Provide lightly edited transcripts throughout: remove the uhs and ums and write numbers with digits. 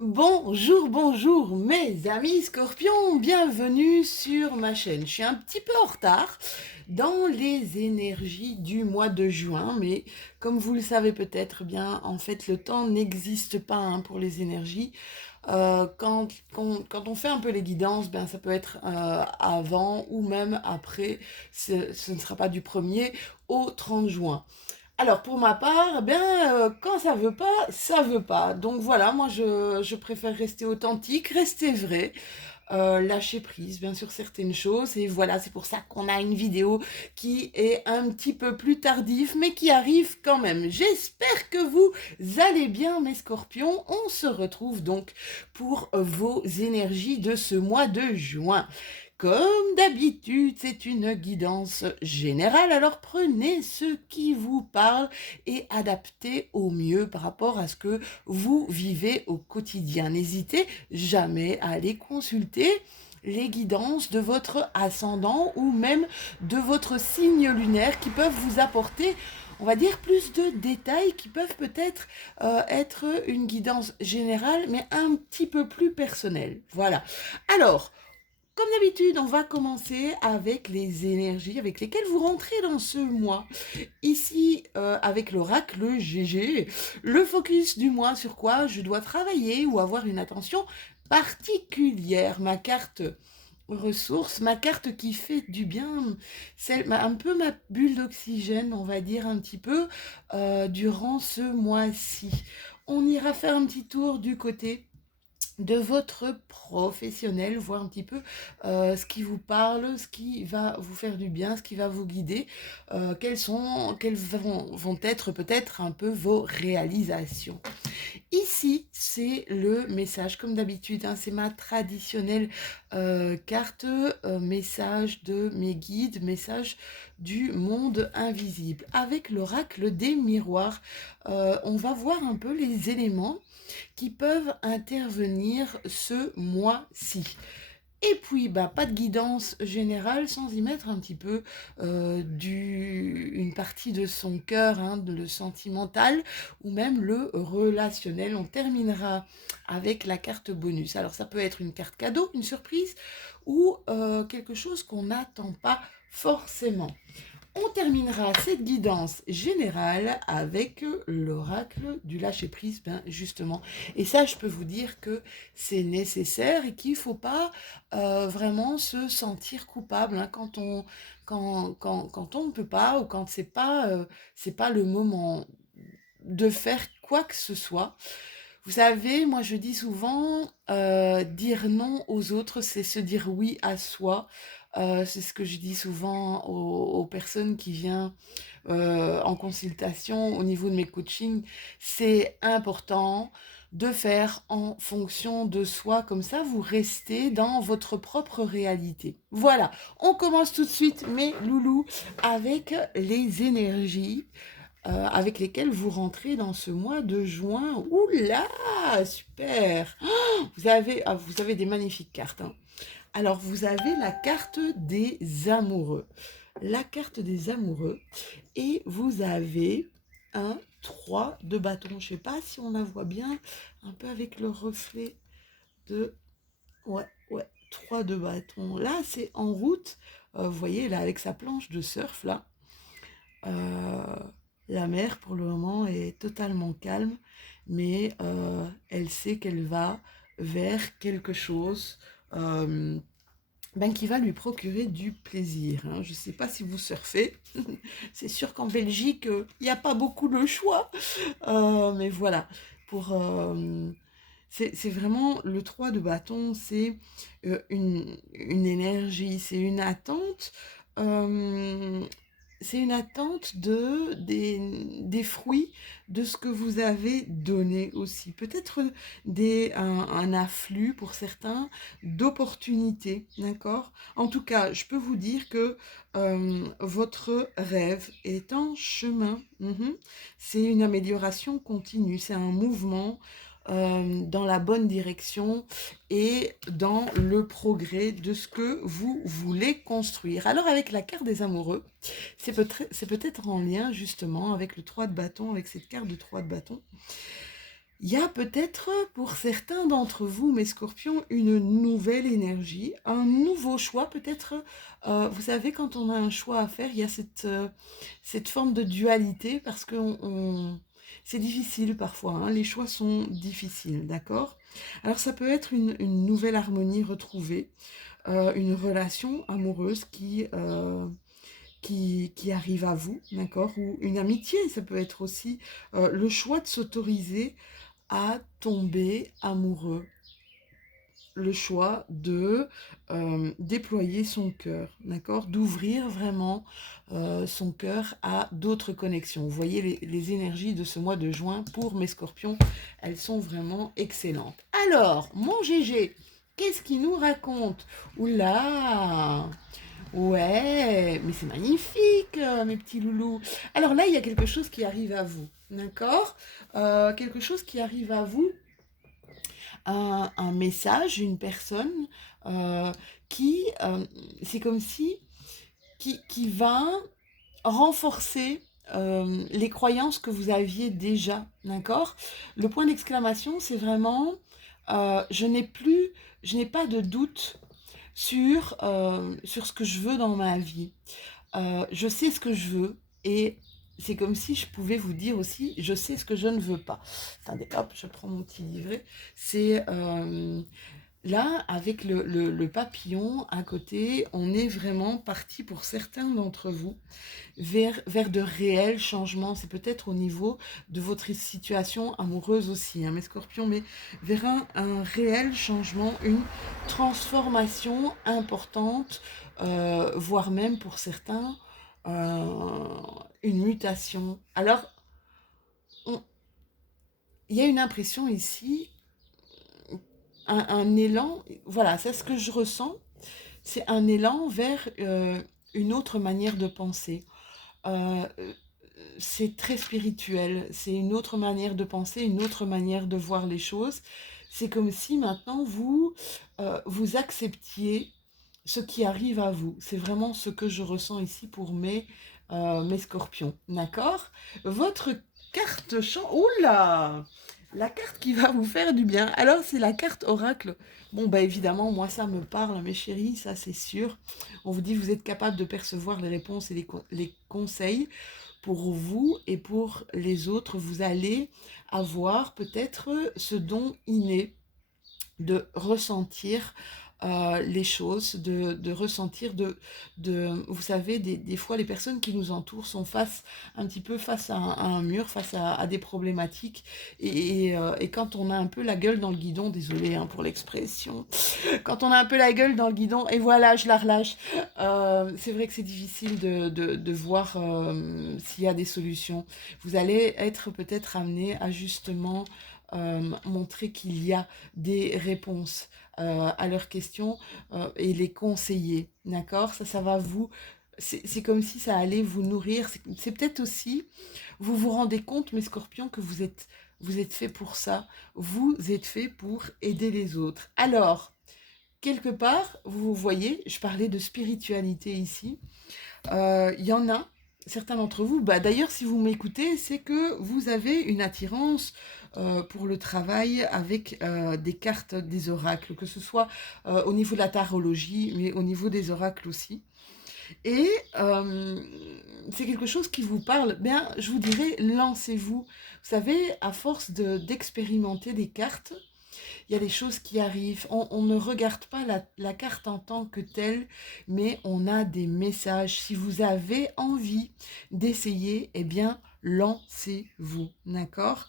Bonjour, bonjour mes amis scorpions, bienvenue sur ma chaîne. Je suis un petit peu en retard dans les énergies du mois de juin, mais comme vous le savez peut-être bien, en fait le temps n'existe pas pour les énergies. Quand on fait un peu les guidances, ben, ça peut être avant ou même après, ce ne sera pas du 1er au 30 juin. Alors pour ma part, quand ça veut pas, ça veut pas. Donc voilà, moi je préfère rester authentique, rester vrai, lâcher prise bien sûr certaines choses. Et voilà, c'est pour ça qu'on a une vidéo qui est un petit peu plus tardive, mais qui arrive quand même. J'espère que vous allez bien mes scorpions. On se retrouve donc pour vos énergies de ce mois de juin. Comme d'habitude, c'est une guidance générale, alors prenez ce qui vous parle et adaptez au mieux par rapport à ce que vous vivez au quotidien. N'hésitez jamais à aller consulter les guidances de votre ascendant ou même de votre signe lunaire qui peuvent vous apporter, on va dire, plus de détails qui peuvent peut-être être une guidance générale mais un petit peu plus personnelle. Voilà. Alors, comme d'habitude, on va commencer avec les énergies avec lesquelles vous rentrez dans ce mois. Ici, avec l'oracle GG, le focus du mois sur quoi je dois travailler ou avoir une attention particulière. Ma carte ressource, ma carte qui fait du bien, un peu ma bulle d'oxygène, on va dire un petit peu, durant ce mois-ci. On ira faire un petit tour du côté de votre professionnel, voir un petit peu ce qui vous parle, ce qui va vous faire du bien, ce qui va vous guider, quelles vont être peut-être un peu vos réalisations. Ici, c'est le message, comme d'habitude, c'est ma traditionnelle carte, message de mes guides, message du monde invisible. Avec l'oracle des miroirs, on va voir un peu les éléments qui peuvent intervenir ce mois-ci. Et puis, pas de guidance générale sans y mettre un petit peu une partie de son cœur, le sentimental ou même le relationnel. On terminera avec la carte bonus. Alors, ça peut être une carte cadeau, une surprise ou quelque chose qu'on n'attend pas forcément. On terminera cette guidance générale avec l'oracle du lâcher-prise, justement. Et ça, je peux vous dire que c'est nécessaire et qu'il ne faut pas vraiment se sentir coupable quand on ne peut pas ou quand c'est pas le moment de faire quoi que ce soit. Vous savez, moi je dis souvent, dire non aux autres, c'est se dire oui à soi. C'est ce que je dis souvent aux personnes qui viennent en consultation au niveau de mes coachings. C'est important de faire en fonction de soi, comme ça vous restez dans votre propre réalité. Voilà, on commence tout de suite, mes loulous, avec les énergies avec lesquels vous rentrez dans ce mois de juin. Ouh là, super. Vous avez des magnifiques cartes. Alors, vous avez la carte des amoureux. La carte des amoureux. Et vous avez un 3 de bâton. Je ne sais pas si on la voit bien, un peu avec le reflet de... Ouais, ouais, 3 de bâton. Là, c'est en route. Vous voyez, là, avec sa planche de surf, là. Euh, la mer, pour le moment, est totalement calme, mais elle sait qu'elle va vers quelque chose qui va lui procurer du plaisir. Je ne sais pas si vous surfez. C'est sûr qu'en Belgique, il n'y a pas beaucoup de choix. Mais voilà, pour... c'est vraiment le 3 de bâton, c'est une énergie, euh, c'est une attente des fruits de ce que vous avez donné aussi. Peut-être un afflux pour certains d'opportunités, d'accord? En tout cas, je peux vous dire que votre rêve est en chemin. C'est une amélioration continue, c'est un mouvement dans la bonne direction et dans le progrès de ce que vous voulez construire. Alors avec la carte des amoureux, c'est peut-être en lien justement avec le 3 de bâton, avec cette carte de 3 de bâton. Il y a peut-être pour certains d'entre vous, mes scorpions, une nouvelle énergie, un nouveau choix. Peut-être, vous savez, quand on a un choix à faire, il y a cette forme de dualité parce que c'est difficile parfois, hein, les choix sont difficiles, d'accord? Alors ça peut être une nouvelle harmonie retrouvée, une relation amoureuse qui arrive à vous, d'accord? Ou une amitié, ça peut être aussi le choix de s'autoriser à tomber amoureux, le choix de déployer son cœur, d'accord? D'ouvrir vraiment son cœur à d'autres connexions. Vous voyez, les énergies de ce mois de juin pour mes scorpions, elles sont vraiment excellentes. Alors, mon GG, qu'est-ce qu'il nous raconte? Oula! Ouais, mais c'est magnifique, mes petits loulous. Alors là, il y a quelque chose qui arrive à vous, d'accord? Quelque chose qui arrive à vous, un message, une personne euh, qui, c'est comme si, qui va renforcer les croyances que vous aviez déjà, d'accord? Le point d'exclamation, c'est vraiment, je n'ai plus, je n'ai pas de doute sur ce que je veux dans ma vie. Je sais ce que je veux et c'est comme si je pouvais vous dire aussi, je sais ce que je ne veux pas. Attendez, hop, je prends mon petit livret. C'est là, avec le papillon à côté, on est vraiment parti pour certains d'entre vous vers de réels changements. C'est peut-être au niveau de votre situation amoureuse aussi, hein, mes scorpions, mais vers un réel changement, une transformation importante, voire même pour certains, euh, une mutation. Alors, on- il y a une impression ici, un élan, voilà, c'est ce que je ressens, c'est un élan vers une autre manière de penser. Euh, c'est très spirituel, c'est une autre manière de penser, une autre manière de voir les choses. C'est comme si maintenant vous acceptiez ce qui arrive à vous. C'est vraiment ce que je ressens ici pour mes scorpions. D'accord? Votre carte champ. Oula! La carte qui va vous faire du bien. Alors, c'est la carte oracle. Bon, bah évidemment, moi, ça me parle, mes chéris, ça c'est sûr. On vous dit, vous êtes capable de percevoir les réponses et les conseils pour vous et pour les autres. Vous allez avoir peut-être ce don inné de ressentir les choses, de ressentir, vous savez, des fois les personnes qui nous entourent sont un petit peu face à un mur, face à des problématiques, et quand on a un peu la gueule dans le guidon, désolé hein, pour l'expression, quand on a un peu la gueule dans le guidon, et voilà, je la relâche, c'est vrai que c'est difficile de voir s'il y a des solutions. Vous allez être peut-être amené à justement montrer qu'il y a des réponses à leurs questions et les conseiller, d'accord? Ça va vous... C'est comme si ça allait vous nourrir. C'est peut-être aussi, vous vous rendez compte, mes scorpions, que vous êtes fait pour ça. Vous êtes fait pour aider les autres. Alors, quelque part, vous voyez, je parlais de spiritualité ici. Il y en a, certains d'entre vous, bah, d'ailleurs, si vous m'écoutez, c'est que vous avez une attirance pour le travail avec des cartes des oracles, que ce soit au niveau de la tarologie, mais au niveau des oracles aussi. Et c'est quelque chose qui vous parle, bien, je vous dirais, lancez-vous. Vous savez, à force d'expérimenter des cartes, il y a des choses qui arrivent. On ne regarde pas la carte en tant que telle, mais on a des messages. Si vous avez envie d'essayer, eh bien, lancez-vous, d'accord?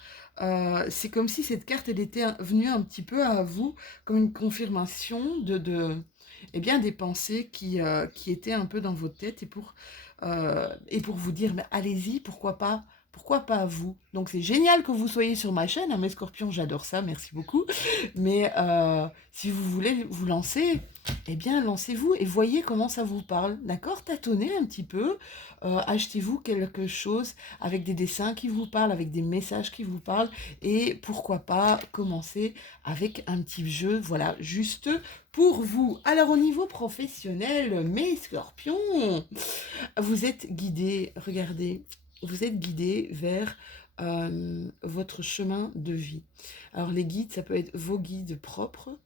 C'est comme si cette carte, elle était venue un petit peu à vous comme une confirmation eh bien, des pensées qui étaient un peu dans votre tête et pour vous dire, mais allez-y, pourquoi pas vous? Donc c'est génial que vous soyez sur ma chaîne, hein, mes scorpions, j'adore ça, merci beaucoup. Mais si vous voulez vous lancer, eh bien lancez-vous et voyez comment ça vous parle, d'accord? Tâtonnez un petit peu, achetez-vous quelque chose avec des dessins qui vous parlent, avec des messages qui vous parlent, et pourquoi pas commencer avec un petit jeu, voilà, juste pour vous. Alors au niveau professionnel, mes scorpions, vous êtes guidés, regardez, vous êtes guidés vers votre chemin de vie. Alors les guides, ça peut être vos guides propres,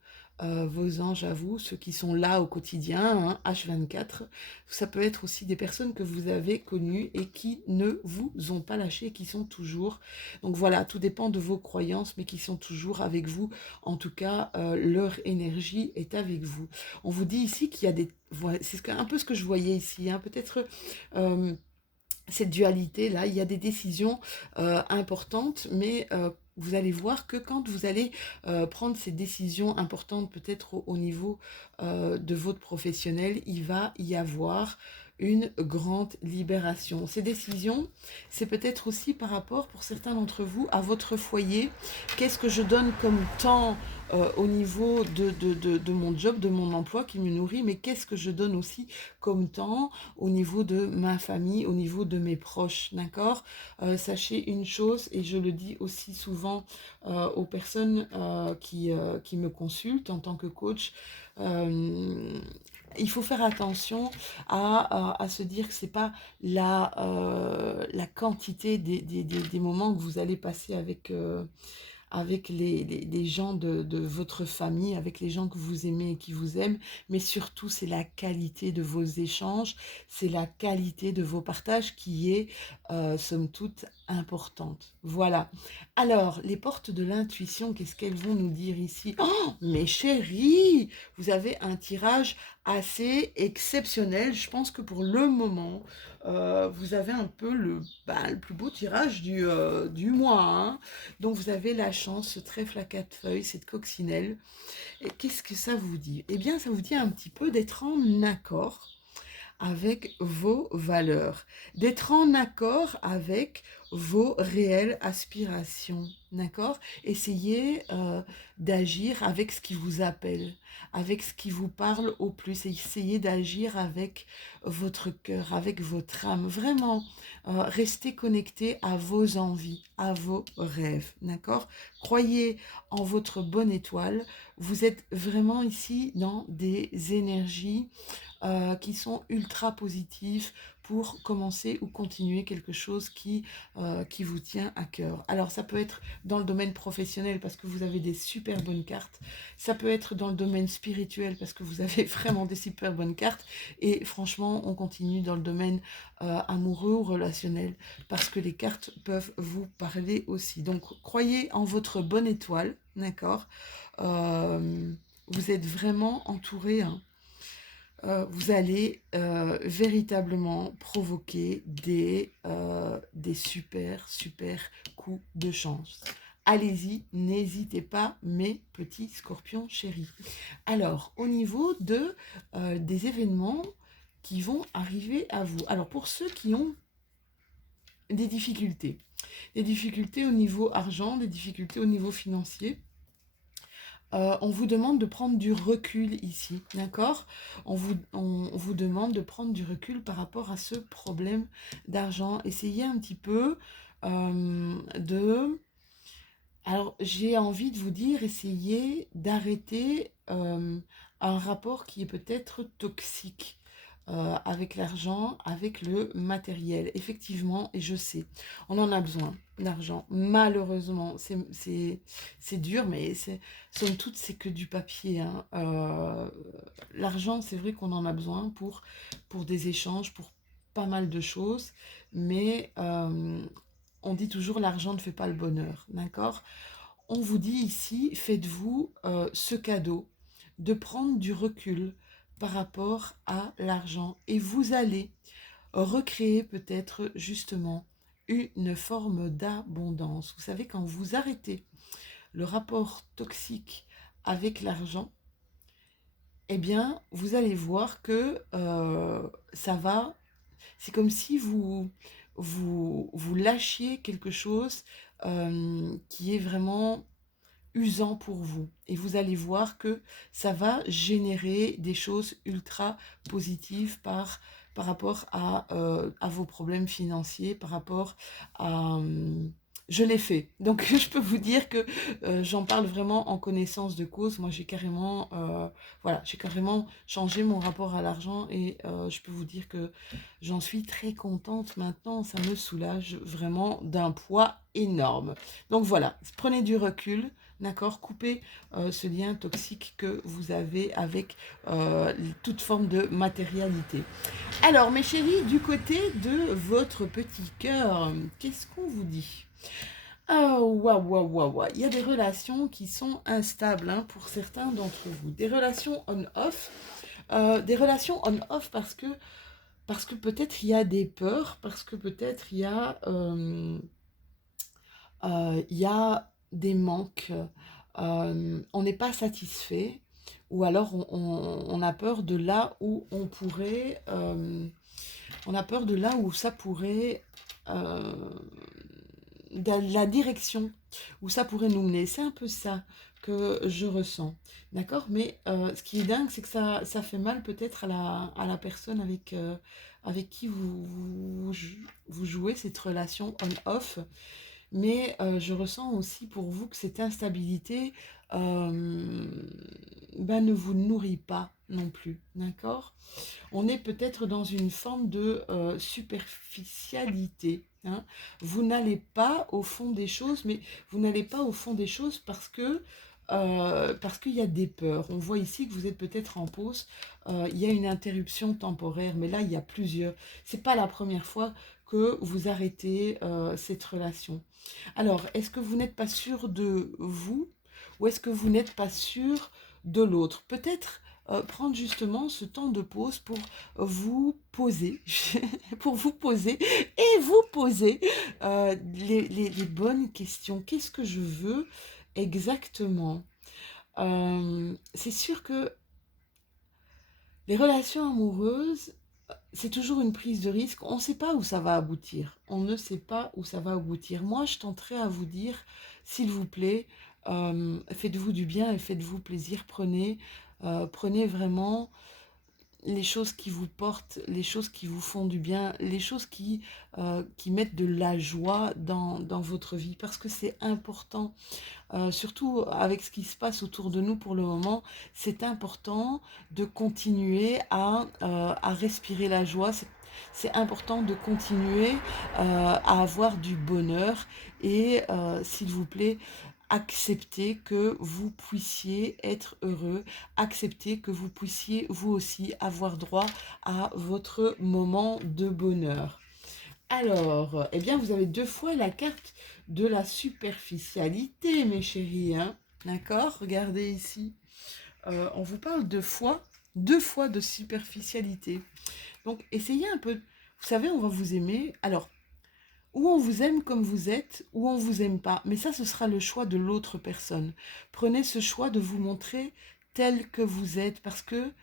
vos anges à vous, ceux qui sont là au quotidien, hein, H24. Ça peut être aussi des personnes que vous avez connues et qui ne vous ont pas lâché, qui sont toujours. Donc voilà, tout dépend de vos croyances, mais qui sont toujours avec vous. En tout cas, leur énergie est avec vous. On vous dit ici qu'il y a des... Voilà, c'est un peu ce que je voyais ici, hein, peut-être... cette dualité-là, il y a des décisions importantes, mais vous allez voir que quand vous allez prendre ces décisions importantes, peut-être au niveau de votre professionnel, il va y avoir une grande libération. Ces décisions, c'est peut-être aussi par rapport, pour certains d'entre vous, à votre foyer. Qu'est-ce que je donne comme temps au niveau de mon job, de mon emploi qui me nourrit, mais qu'est-ce que je donne aussi comme temps au niveau de ma famille, au niveau de mes proches, d'accord. Sachez une chose, et je le dis aussi souvent aux personnes qui me consultent en tant que coach, il faut faire attention à se dire que c'est pas la quantité des moments que vous allez passer avec les gens de votre famille, avec les gens que vous aimez et qui vous aiment, mais surtout c'est la qualité de vos échanges, c'est la qualité de vos partages qui est, somme toute, importante. Voilà. Alors, les portes de l'intuition, qu'est-ce qu'elles vont nous dire ici? Oh, mes chéris, vous avez un tirage assez exceptionnel. Je pense que pour le moment, vous avez un peu le plus beau tirage du mois, hein. Donc vous avez la chance, ce trèfle à quatre feuilles, cette coccinelle. Et qu'est-ce que ça vous dit? Eh bien, ça vous dit un petit peu d'être en accord avec vos valeurs, d'être en accord avec vos réelles aspirations, d'accord. Essayez d'agir avec ce qui vous appelle, avec ce qui vous parle au plus, essayez d'agir avec votre cœur, avec votre âme, vraiment, restez connecté à vos envies, à vos rêves, d'accord. Croyez en votre bonne étoile, vous êtes vraiment ici dans des énergies qui sont ultra positifs pour commencer ou continuer quelque chose qui vous tient à cœur. Alors ça peut être dans le domaine professionnel parce que vous avez des super bonnes cartes, ça peut être dans le domaine spirituel parce que vous avez vraiment des super bonnes cartes, et franchement on continue dans le domaine amoureux ou relationnel parce que les cartes peuvent vous parler aussi. Donc croyez en votre bonne étoile, d'accord. Vous êtes vraiment entouré, hein. Vous allez véritablement provoquer des super, super coups de chance. Allez-y, n'hésitez pas, mes petits scorpions chéris. Alors, au niveau des événements qui vont arriver à vous. Alors, pour ceux qui ont des difficultés au niveau argent, des difficultés au niveau financier, on vous demande de prendre du recul ici, d'accord. On vous demande de prendre du recul par rapport à ce problème d'argent. Essayez un petit peu de... Alors, j'ai envie de vous dire, essayez d'arrêter un rapport qui est peut-être toxique avec l'argent, avec le matériel. Effectivement, et je sais, on en a besoin d'argent. Malheureusement, c'est dur, mais somme toute, c'est que du papier, hein. L'argent, c'est vrai qu'on en a besoin pour des échanges, pour pas mal de choses, mais on dit toujours l'argent ne fait pas le bonheur, d'accord. On vous dit ici, faites-vous ce cadeau de prendre du recul par rapport à l'argent et vous allez recréer peut-être justement une forme d'abondance. Vous savez, quand vous arrêtez le rapport toxique avec l'argent, eh bien, vous allez voir que ça va. C'est comme si vous lâchiez quelque chose qui est vraiment usant pour vous. Et vous allez voir que ça va générer des choses ultra positives par rapport à vos problèmes financiers, par rapport à je l'ai fait. Donc je peux vous dire que j'en parle vraiment en connaissance de cause. Moi j'ai carrément, voilà, j'ai carrément changé mon rapport à l'argent et je peux vous dire que j'en suis très contente maintenant. Ça me soulage vraiment d'un poids énorme. Donc voilà, prenez du recul. D'accord, coupez ce lien toxique que vous avez avec toute forme de matérialité. Alors, mes chéris, du côté de votre petit cœur, qu'est-ce qu'on vous dit? Oh, waouh, waouh, waouh, waouh. Il y a des relations qui sont instables hein, pour certains d'entre vous. Des relations on-off. Des relations on-off parce que peut-être il y a des peurs, parce que peut-être il y a des manques. On n'est pas satisfait. Ou alors on a peur de là où on pourrait... on a peur de là où ça pourrait... de la direction où ça pourrait nous mener. C'est un peu ça que je ressens. D'accord. Mais ce qui est dingue, c'est que ça fait mal peut-être à la personne avec qui vous jouez cette relation on-off. Mais je ressens aussi pour vous que cette instabilité ben, ne vous nourrit pas non plus. D'accord. On est peut-être dans une forme de superficialité. Hein. Vous n'allez pas au fond des choses, mais vous n'allez pas au fond des choses parce qu'il y a des peurs. On voit ici que vous êtes peut-être en pause. Il y a une interruption temporaire, mais là, il y a plusieurs. C'est pas la première fois que vous arrêtez cette relation. Alors, est-ce que vous n'êtes pas sûr de vous ou est-ce que vous n'êtes pas sûr de l'autre? Peut-être prendre justement ce temps de pause pour vous poser, pour vous poser et vous poser les bonnes questions. Qu'est-ce que je veux exactement? C'est sûr que les relations amoureuses, c'est toujours une prise de risque. On ne sait pas où ça va aboutir. On ne sait pas où ça va aboutir. Moi, je tenterai à vous dire, s'il vous plaît, faites-vous du bien et faites-vous plaisir. Prenez vraiment les choses qui vous portent, les choses qui vous font du bien, les choses qui mettent de la joie dans votre vie, parce que c'est important. Surtout avec ce qui se passe autour de nous pour le moment, c'est important de continuer à respirer la joie. C'est important de continuer à avoir du bonheur et s'il vous plaît, accepter que vous puissiez être heureux, accepter que vous puissiez vous aussi avoir droit à votre moment de bonheur. Alors, eh bien, vous avez deux fois la carte de la superficialité, mes chéris. Hein. D'accord. Regardez ici. On vous parle deux fois de superficialité. Donc, essayez un peu. Vous savez, on va vous aimer. Alors, ou on vous aime comme vous êtes, ou on vous aime pas. Mais ça, ce sera le choix de l'autre personne. Prenez ce choix de vous montrer tel que vous êtes, parce que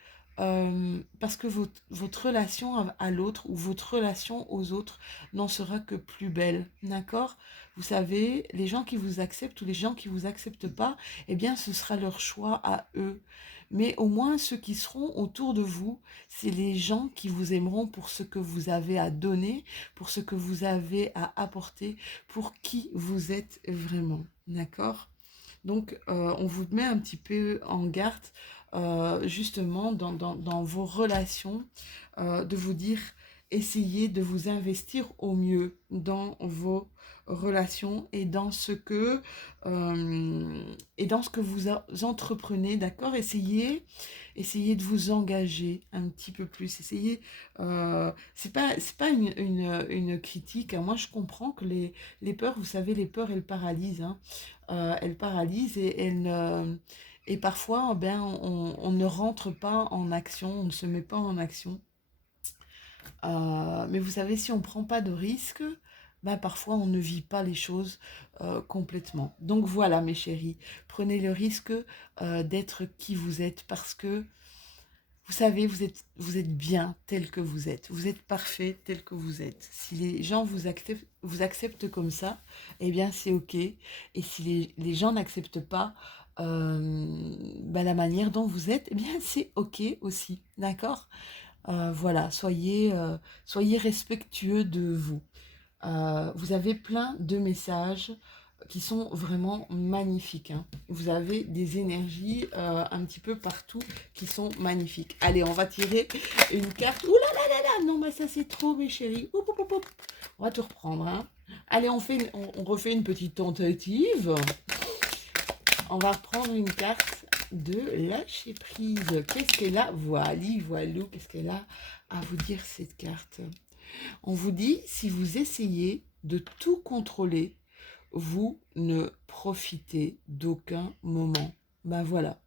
votre relation à l'autre ou votre relation aux autres n'en sera que plus belle. D'accord? Vous savez, les gens qui vous acceptent ou les gens qui vous acceptent pas, eh bien, ce sera leur choix à eux. Mais au moins, ceux qui seront autour de vous, c'est les gens qui vous aimeront pour ce que vous avez à donner, pour ce que vous avez à apporter, pour qui vous êtes vraiment. D'accord? Donc, on vous met un petit peu en garde, justement, dans vos relations, de vous dire, essayez de vous investir au mieux dans vos relations et dans ce que vous entreprenez, d'accord? Essayez de vous engager un petit peu plus. C'est pas une critique. Hein. Moi, je comprends que les peurs, vous savez, les peurs, elles paralysent. Hein. Elles paralysent et parfois, ben, on ne rentre pas en action, on ne se met pas en action. Mais vous savez, si on ne prend pas de risques, ben, parfois on ne vit pas les choses complètement. Donc voilà, mes chéris, prenez le risque d'être qui vous êtes parce que vous savez, vous êtes bien tel que vous êtes. Vous êtes parfait tel que vous êtes. Si les gens vous acceptent comme ça, eh bien c'est OK. Et si les gens n'acceptent pas ben, la manière dont vous êtes, eh bien c'est OK aussi. D'accord? Voilà, soyez respectueux de vous. Vous avez plein de messages qui sont vraiment magnifiques, hein. Vous avez des énergies un petit peu partout qui sont magnifiques. Allez, on va tirer une carte. Ouh là là là là, non, mais ça c'est trop, mes chéris. Oup, oup, oup, oup. On va tout reprendre, hein. Allez, on refait une petite tentative. On va reprendre une carte de lâcher prise. Qu'est-ce qu'elle a? Voilou, qu'est-ce qu'elle a à vous dire, cette carte? On vous dit, si vous essayez de tout contrôler, vous ne profitez d'aucun moment. Ben voilà,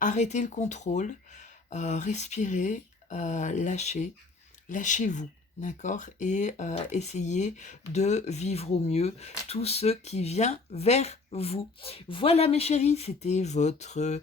arrêtez le contrôle, respirez, lâchez-vous, d'accord? Et essayez de vivre au mieux tout ce qui vient vers vous. Voilà mes chéris, c'était votre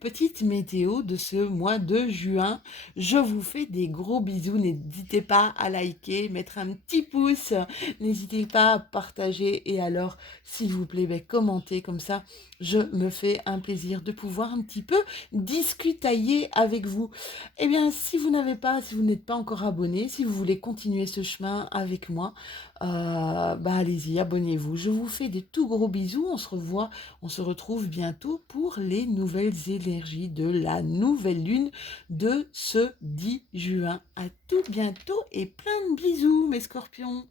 petite météo de ce mois de juin. Je vous fais des gros bisous. N'hésitez pas à liker, mettre un petit pouce. N'hésitez pas à partager et alors, s'il vous plaît, ben, commentez comme ça. Je me fais un plaisir de pouvoir un petit peu discutailler avec vous. Eh bien, si vous n'êtes pas encore abonné, si vous voulez continuer ce chemin avec moi, bah allez-y, abonnez-vous. Je vous fais des tout gros bisous. On se retrouve bientôt pour les nouvelles énergies de la nouvelle lune de ce 10 juin. À tout bientôt et plein de bisous, mes scorpions.